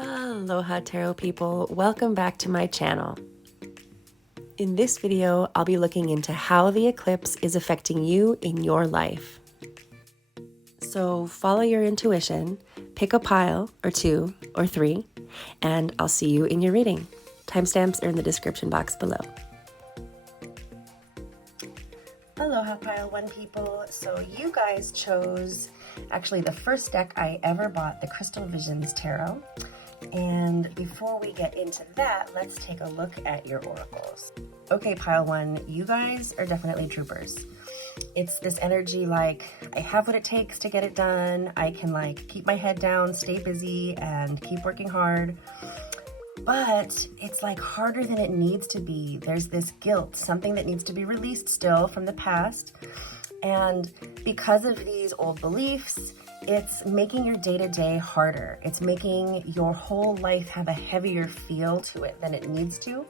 Aloha Tarot people, welcome back to my channel. In this video, I'll be looking into how the eclipse is affecting you in your life. So follow your intuition, pick a pile or two or three, and I'll see you in your reading. Timestamps are in the description box below. Aloha Pile 1 people. So you guys chose actually the first deck I ever bought, the Crystal Visions Tarot. And before we get into that, let's take a look at your oracles. Okay, Pile 1, you guys are definitely troopers. It's this energy like, I have what it takes to get it done. I can like keep my head down, stay busy, and keep working hard. But it's like harder than it needs to be. There's this guilt, something that needs to be released still from the past. And because of these old beliefs, it's making your day-to-day harder. It's making your whole life have a heavier feel to it than it needs to.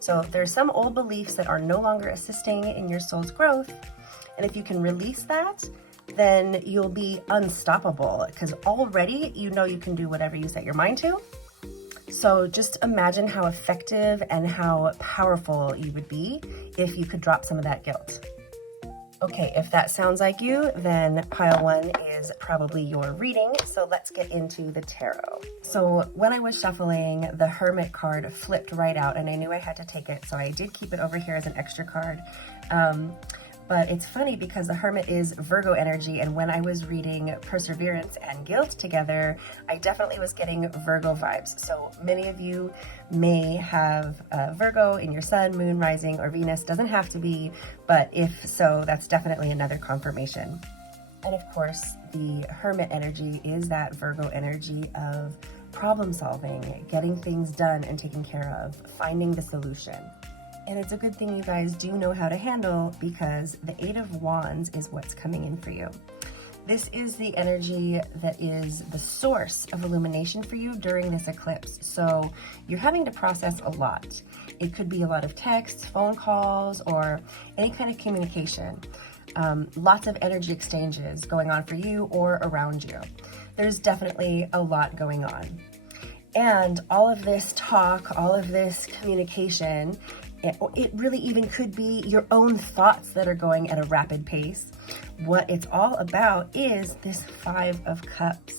So there's some old beliefs that are no longer assisting in your soul's growth. And if you can release that, then you'll be unstoppable because already you know you can do whatever you set your mind to. So just imagine how effective and how powerful you would be if you could drop some of that guilt. Okay, if that sounds like you, then Pile 1 is probably your reading. So let's get into the tarot. So when I was shuffling, the Hermit card flipped right out and I knew I had to take it. So I did keep it over here as an extra card. But it's funny because the Hermit is Virgo energy, and when I was reading Perseverance and Guilt together, I definitely was getting Virgo vibes. So many of you may have Virgo in your sun, moon, rising, or Venus. Doesn't have to be, but if so, that's definitely another confirmation. And of course, the Hermit energy is that Virgo energy of problem solving, getting things done and taken care of, finding the solution. And it's a good thing you guys do know how to handle because the Eight of Wands is what's coming in for you. This is the energy that is the source of illumination for you during this eclipse. So you're having to process a lot. It could be a lot of texts, phone calls, or any kind of communication. Lots of energy exchanges going on for you or around you. There's definitely a lot going on. And all of this talk, all of this communication, it really even could be your own thoughts that are going at a rapid pace. What it's all about is this Five of Cups.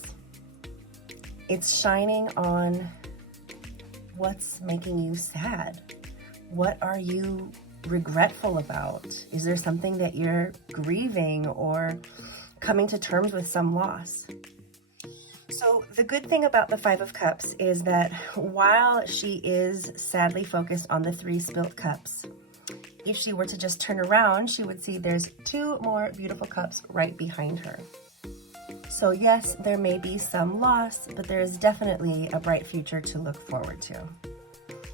It's shining on what's making you sad. What are you regretful about? Is there something that you're grieving or coming to terms with some loss? So the good thing about the Five of Cups is that while she is sadly focused on the 3 spilt cups, if she were to just turn around, she would see there's 2 more beautiful cups right behind her. So yes, there may be some loss, but there is definitely a bright future to look forward to.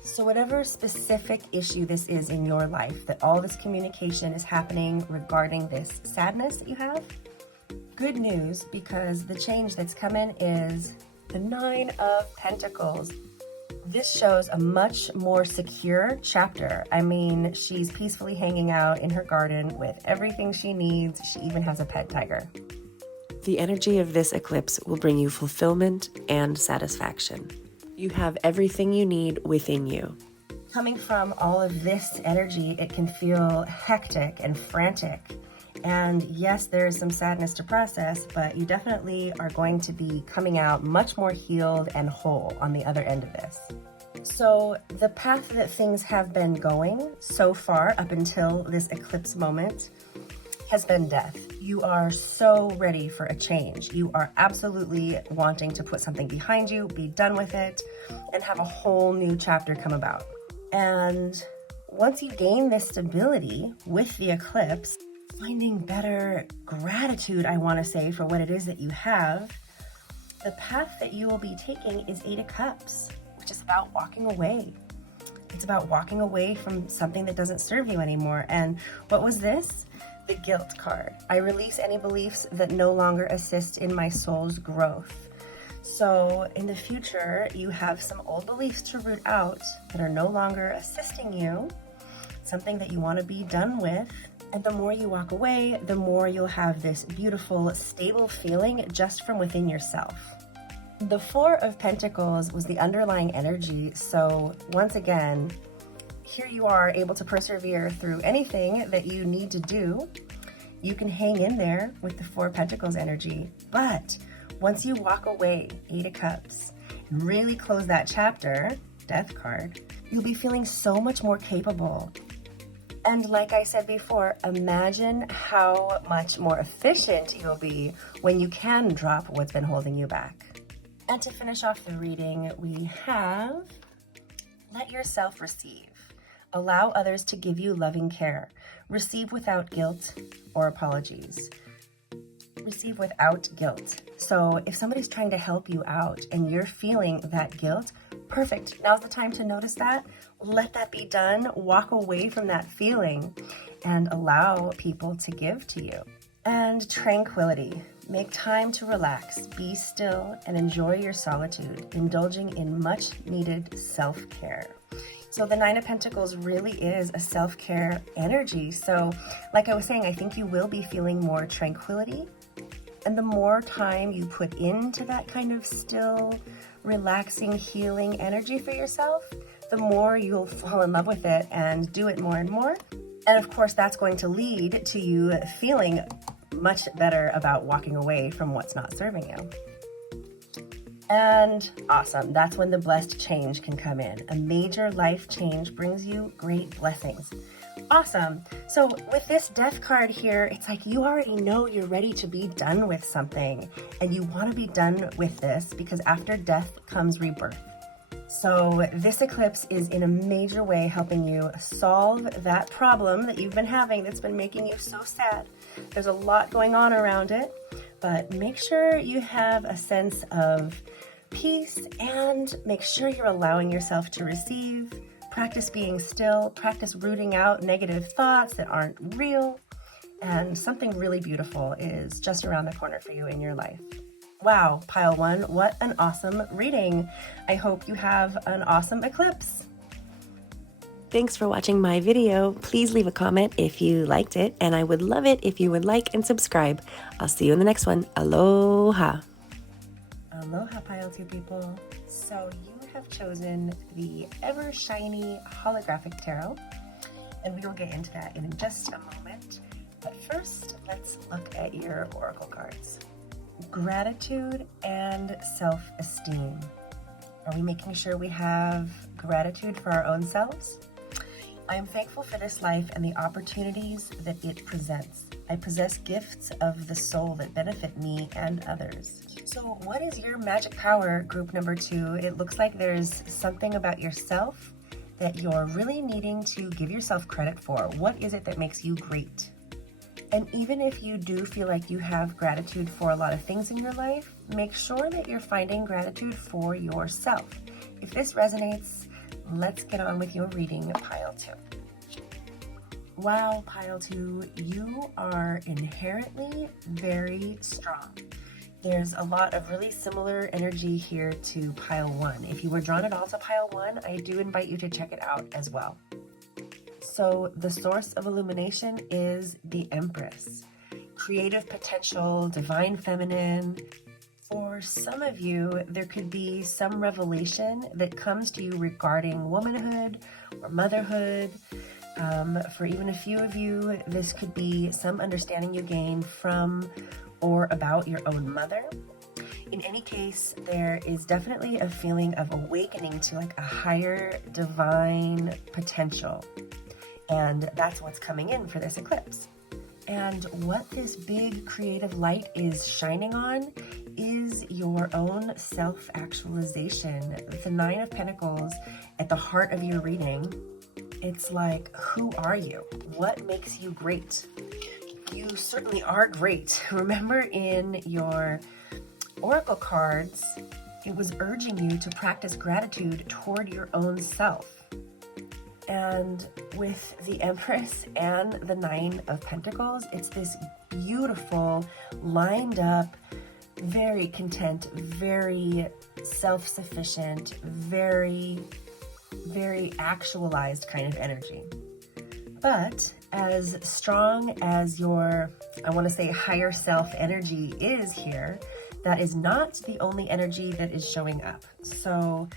So whatever specific issue this is in your life, that all this communication is happening regarding this sadness that you have, good news, because the change that's coming is the 9 of Pentacles. This shows a much more secure chapter. I mean, she's peacefully hanging out in her garden with everything she needs. She even has a pet tiger. The energy of this eclipse will bring you fulfillment and satisfaction. You have everything you need within you. Coming from all of this energy, it can feel hectic and frantic. And yes, there is some sadness to process, but you definitely are going to be coming out much more healed and whole on the other end of this. So the path that things have been going so far up until this eclipse moment has been death. You are so ready for a change. You are absolutely wanting to put something behind you, be done with it, and have a whole new chapter come about. And once you gain this stability with the eclipse, finding better gratitude, I want to say, for what it is that you have, the path that you will be taking is 8 of Cups, which is about walking away. It's about walking away from something that doesn't serve you anymore. And what was this? The Guilt card. I release any beliefs that no longer assist in my soul's growth. So in the future, you have some old beliefs to root out that are no longer assisting you, something that you want to be done with. And the more you walk away, the more you'll have this beautiful, stable feeling just from within yourself. The Four of Pentacles was the underlying energy. So once again, here you are able to persevere through anything that you need to do. You can hang in there with the Four of Pentacles energy. But once you walk away, Eight of Cups, and really close that chapter, Death card, you'll be feeling so much more capable. And like I said before, imagine how much more efficient you'll be when you can drop what's been holding you back. And to finish off the reading, we have, let yourself receive. Allow others to give you loving care. Receive without guilt or apologies. Receive without guilt. So if somebody's trying to help you out and you're feeling that guilt, perfect. Now's the time to notice that. Let that be done. Walk away from that feeling and allow people to give to you. And tranquility. Make time to relax, be still, and enjoy your solitude, indulging in much needed self-care. So the Nine of Pentacles really is a self-care energy. So like I was saying, I think you will be feeling more tranquility. And the more time you put into that kind of still, relaxing, healing energy for yourself, the more you'll fall in love with it and do it more and more. And of course, that's going to lead to you feeling much better about walking away from what's not serving you. And awesome, that's when the blessed change can come in. A major life change brings you great blessings. Awesome. So with this Death card here, it's like you already know you're ready to be done with something, and you want to be done with this because after death comes rebirth. So this eclipse is in a major way helping you solve that problem that you've been having that's been making you so sad. There's a lot going on around it, but make sure you have a sense of peace and make sure you're allowing yourself to receive. Practice being still, practice rooting out negative thoughts that aren't real, and something really beautiful is just around the corner for you in your life. Wow, pile one, what an awesome reading. I hope you have an awesome eclipse. Thanks for watching my video. Please leave a comment if you liked it, and I would love it if you would like and subscribe. I'll see you in the next one. Aloha. Aloha, pile two people. So you have chosen the ever shiny holographic tarot, and we will get into that in just a moment. But first, let's look at your oracle cards. Gratitude and self-esteem. Are we making sure we have gratitude for our own selves? I am thankful for this life and the opportunities that it presents. I possess gifts of the soul that benefit me and others. So what is your magic power, group number 2? It looks like there's something about yourself that you're really needing to give yourself credit for. What is it that makes you great? And even if you do feel like you have gratitude for a lot of things in your life, make sure that you're finding gratitude for yourself. If this resonates, let's get on with your reading, pile 2. Wow, pile 2, you are inherently very strong. There's a lot of really similar energy here to pile 1. If you were drawn at all to pile 1, I do invite you to check it out as well. So the source of illumination is the Empress. Creative potential, divine feminine. For some of you, there could be some revelation that comes to you regarding womanhood or motherhood. For even a few of you, this could be some understanding you gain from or about your own mother. In any case, there is definitely a feeling of awakening to like a higher divine potential. And that's what's coming in for this eclipse. And what this big creative light is shining on is your own self-actualization. With the Nine of Pentacles at the heart of your reading, it's like, who are you? What makes you great? You certainly are great. Remember in your oracle cards, it was urging you to practice gratitude toward your own self. And with the Empress and the Nine of Pentacles, it's this beautiful, lined up, very content, very self-sufficient, very actualized kind of energy. But as strong as your, I want to say, higher self energy is here, that is not the only energy that is showing up. So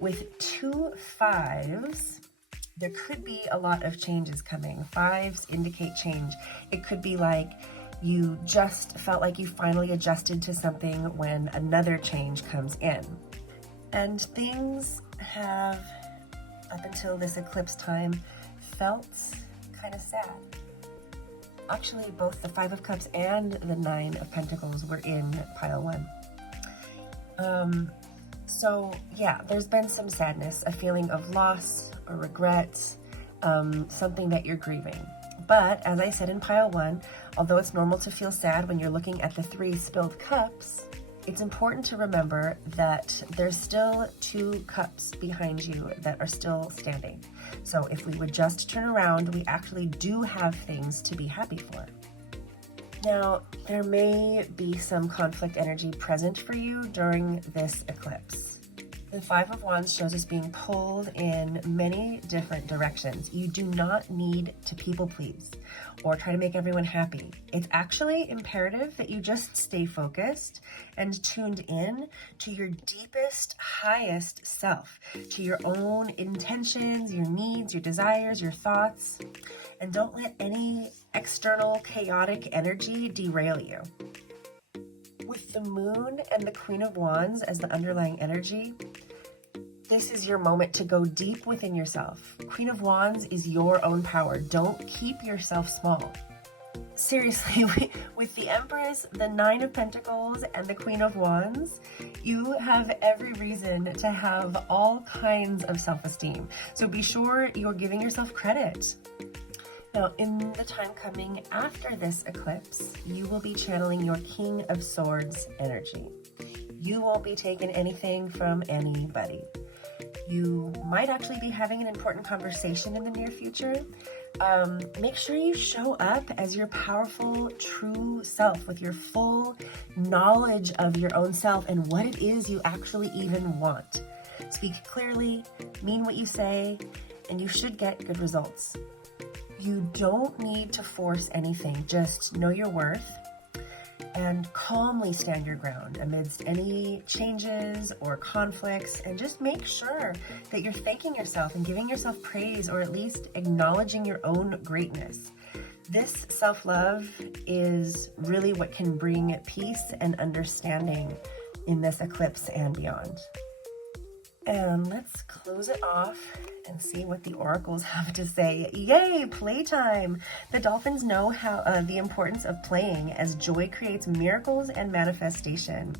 with 2 5s, there could be a lot of changes coming. 5s indicate change. It could be like you just felt like you finally adjusted to something when another change comes in. And things have, up until this eclipse time, felt kind of sad. Actually, both the 5 of Cups and the 9 of Pentacles were in pile 1. So yeah, there's been some sadness, a feeling of loss or regret, something that you're grieving. But as I said in pile 1, although it's normal to feel sad when you're looking at the 3 spilled cups, it's important to remember that there's still 2 cups behind you that are still standing. So if we would just turn around, we actually do have things to be happy for. Now, there may be some conflict energy present for you during this eclipse. The 5 of Wands shows us being pulled in many different directions. You do not need to people please or try to make everyone happy. It's actually imperative that you just stay focused and tuned in to your deepest, highest self, to your own intentions, your needs, your desires, your thoughts, and don't let any external chaotic energy derail you. With the Moon and the Queen of Wands as the underlying energy, this is your moment to go deep within yourself. Queen of Wands is your own power. Don't keep yourself small. Seriously, with the Empress, the 9 of Pentacles, and the Queen of Wands, you have every reason to have all kinds of self-esteem. So be sure you're giving yourself credit. Now, in the time coming after this eclipse, you will be channeling your King of Swords energy. You won't be taking anything from anybody. You might actually be having an important conversation in the near future. Make sure you show up as your powerful, true self with your full knowledge of your own self and what it is you actually even want. Speak clearly, mean what you say, and you should get good results. You don't need to force anything, just know your worth and calmly stand your ground amidst any changes or conflicts, and just make sure that you're thanking yourself and giving yourself praise, or at least acknowledging your own greatness. This self-love is really what can bring peace and understanding in this eclipse and beyond. And let's close it off and see what the oracles have to say. Yay, playtime! The dolphins know how the importance of playing, as joy creates miracles and manifestation.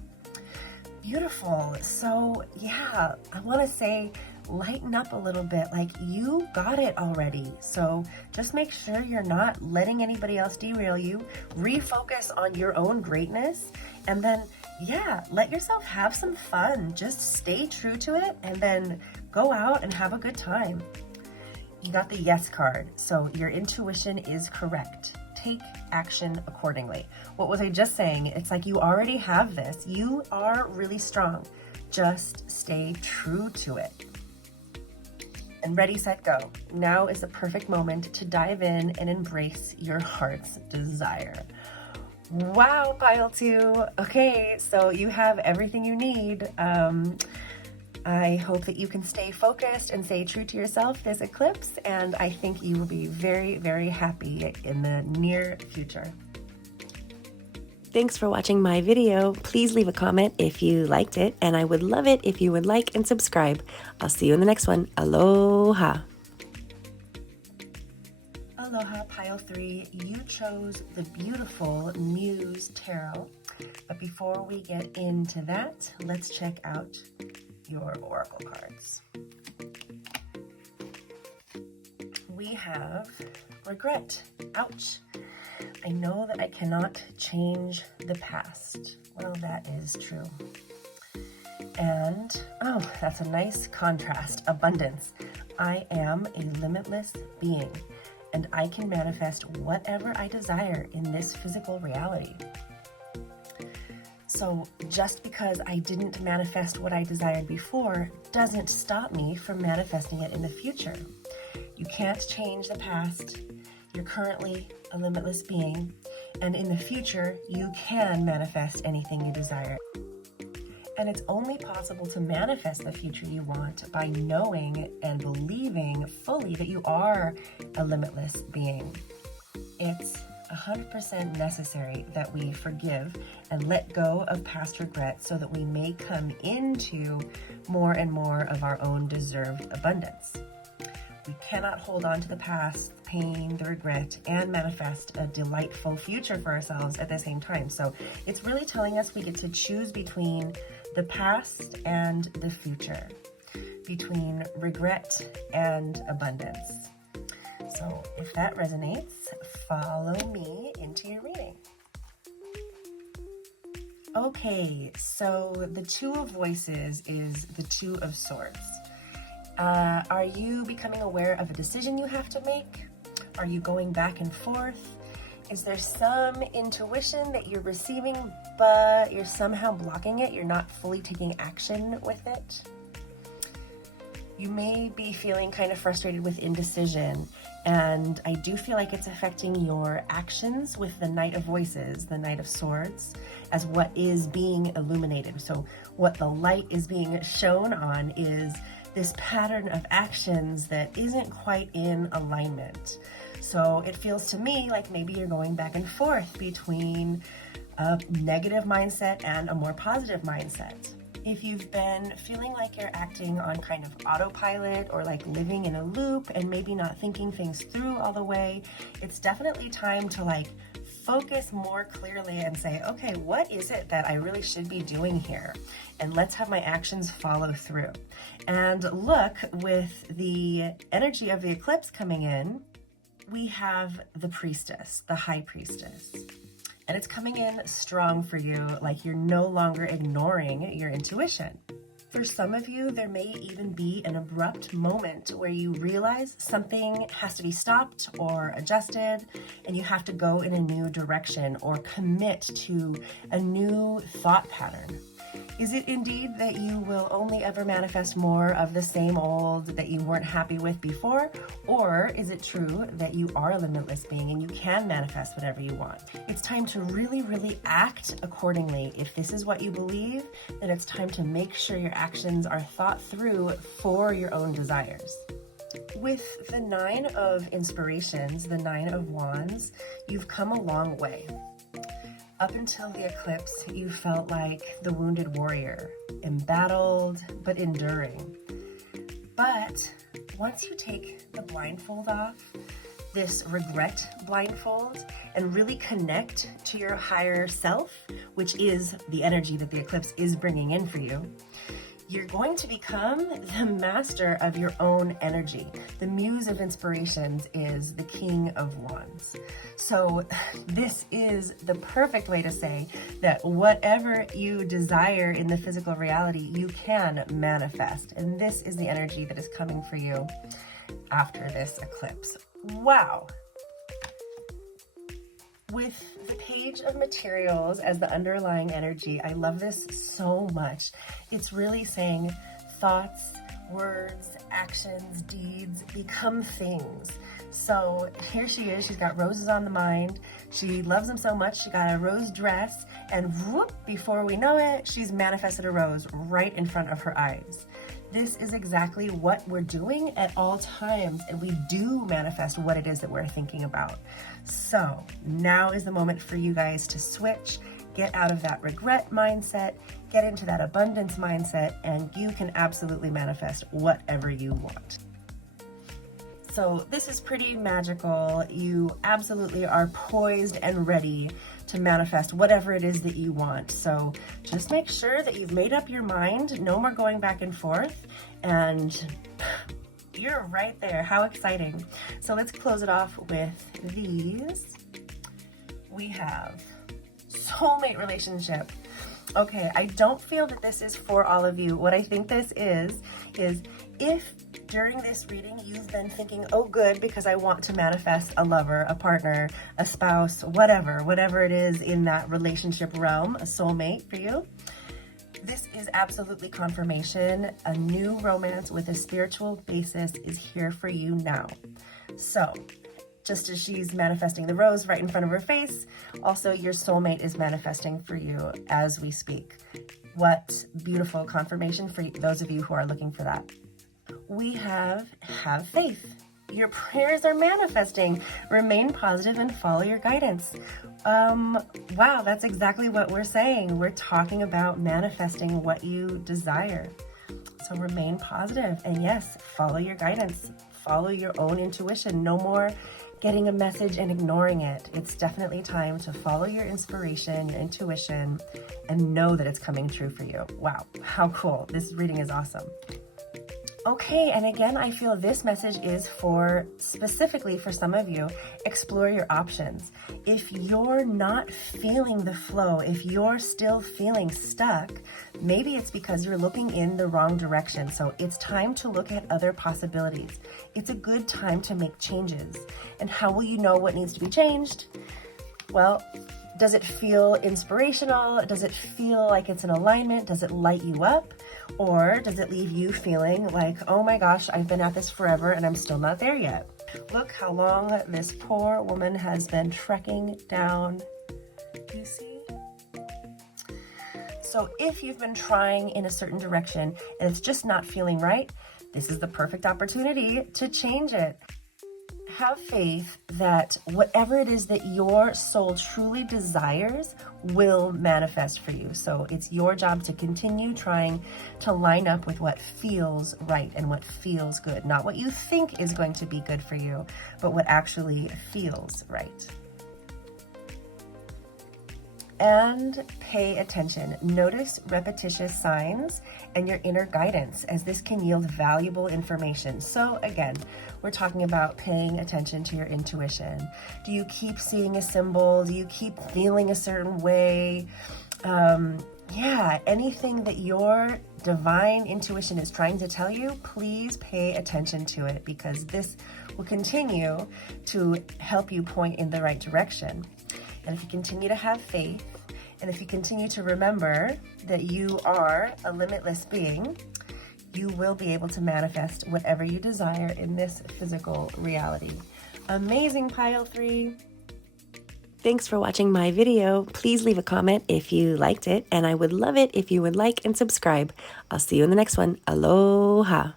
Beautiful. So yeah, I want to say lighten up a little bit, like you got it already. So just make sure you're not letting anybody else derail you. Refocus on your own greatness, and then yeah, let yourself have some fun. Just stay true to it and then go out and have a good time. You got the Yes card, so your intuition is correct. Take action accordingly. What was I just saying? It's like you already have this. You are really strong. Just stay true to it. And ready, set, go. Now is the perfect moment to dive in and embrace your heart's desire. Wow, pile 2. Okay, so you have everything you need. I hope that you can stay focused and stay true to yourself this eclipse, and I think you will be very, very happy in the near future. Thanks for watching my video. Please leave a comment if you liked it, and I would love it if you would like and subscribe. I'll see you in the next one. Aloha. Aloha, pile 3. You chose the beautiful Muse Tarot. But before we get into that, let's check out your oracle cards. We have regret. Ouch. I know that I cannot change the past. Well, that is true. And, oh, that's a nice contrast. Abundance. I am a limitless being, and I can manifest whatever I desire in this physical reality. So just because I didn't manifest what I desired before doesn't stop me from manifesting it in the future. You can't change the past. You're currently a limitless being, And in the future, you can manifest anything you desire. And it's only possible to manifest the future you want by knowing and believing fully that you are a limitless being. It's 100% necessary that we forgive and let go of past regret so that we may come into more and more of our own deserved abundance. We cannot hold on to the past, the pain, the regret, and manifest a delightful future for ourselves at the same time. So it's really telling us we get to choose between the past and the future, between regret and abundance. So if that resonates, follow me into your reading. Okay, so the Two of Voices is the Two of Swords. Are you becoming aware of a decision you have to make? Are you going back and forth? Is there some intuition that you're receiving, but you're somehow blocking it? You're not fully taking action with it? You may be feeling kind of frustrated with indecision, and I do feel like it's affecting your actions with the Knight of Voices, the Knight of Swords, as what is being illuminated. So what the light is being shown on is this pattern of actions that isn't quite in alignment. So it feels to me like maybe you're going back and forth between a negative mindset and a more positive mindset. If you've been feeling like you're acting on kind of autopilot or like living in a loop and maybe not thinking things through all the way, it's definitely time to like focus more clearly and say, okay, what is it that I really should be doing here? And let's have my actions follow through. And look, with the energy of the eclipse coming in, we have the priestess, the high priestess. And it's coming in strong for you, like you're no longer ignoring your intuition. For some of you, there may even be an abrupt moment where you realize something has to be stopped or adjusted, and you have to go in a new direction or commit to a new thought pattern. Is it indeed that you will only ever manifest more of the same old that you weren't happy with before? Or is it true that you are a limitless being and you can manifest whatever you want? It's time to really, really act accordingly. If this is what you believe, then it's time to make sure your actions are thought through for your own desires. With the Nine of Inspirations, the Nine of Wands, you've come a long way. Up until the eclipse, you felt like the wounded warrior, embattled but enduring. But once you take the blindfold off, this regret blindfold, and really connect to your higher self, which is the energy that the eclipse is bringing in for you, you're going to become the master of your own energy. The Muse of Inspirations is the King of Wands. So this is the perfect way to say that whatever you desire in the physical reality, you can manifest. And this is the energy that is coming for you after this eclipse. Wow. With the Page of Materials as the underlying energy, I love this so much. It's really saying thoughts, words, actions, deeds become things. So here she is, she's got roses on the mind. She loves them so much, she got a rose dress, and whoop, before we know it, she's manifested a rose right in front of her eyes. This is exactly what we're doing at all times, and we do manifest what it is that we're thinking about. So now is the moment for you guys to switch, get out of that regret mindset, get into that abundance mindset, and you can absolutely manifest whatever you want. So this is pretty magical. You absolutely are poised and ready to manifest whatever it is that you want. So just make sure that you've made up your mind. No more going back and forth. And you're right there. How exciting. So let's close it off with these. We have soulmate relationship. Okay, I don't feel that this is for all of you. What I think this is if during this reading you've been thinking, oh good, because I want to manifest a lover, a partner, a spouse, whatever it is in that relationship realm, a soulmate for you, this is absolutely confirmation. A new romance with a spiritual basis is here for you now. So just as she's manifesting the rose right in front of her face, also your soulmate is manifesting for you as we speak. What beautiful confirmation for those of you who are looking for that. We have faith. Your prayers are manifesting. Remain positive and follow your guidance. Wow, that's exactly what we're saying. We're talking about manifesting what you desire. So remain positive, and yes, follow your guidance. Follow your own intuition. No more getting a message and ignoring it. It's definitely time to follow your inspiration, your intuition, and know that it's coming true for you. Wow, how cool. This reading is awesome. Okay, and again, I feel this message is specifically for some of you, explore your options. If you're not feeling the flow, if you're still feeling stuck, maybe it's because you're looking in the wrong direction. So it's time to look at other possibilities. It's a good time to make changes. And how will you know what needs to be changed? Well, does it feel inspirational? Does it feel like it's in alignment? Does it light you up? Or does it leave you feeling like, oh my gosh, I've been at this forever and I'm still not there yet? Look how long this poor woman has been trekking down. You see? So if you've been trying in a certain direction and it's just not feeling right, this is the perfect opportunity to change it. Have faith that whatever it is that your soul truly desires will manifest for you. So it's your job to continue trying to line up with what feels right and what feels good. Not what you think is going to be good for you, but what actually feels right. And pay attention. Notice repetitious signs and your inner guidance, as this can yield valuable information. So again, we're talking about paying attention to your intuition. Do you keep seeing a symbol? Do you keep feeling a certain way? Anything that your divine intuition is trying to tell you, please pay attention to it, because this will continue to help you point in the right direction. And if you continue to have faith, and if you continue to remember that you are a limitless being, you will be able to manifest whatever you desire in this physical reality. Amazing, Pile 3. Thanks for watching my video. Please leave a comment if you liked it, and I would love it if you would like and subscribe. I'll see you in the next one. Aloha.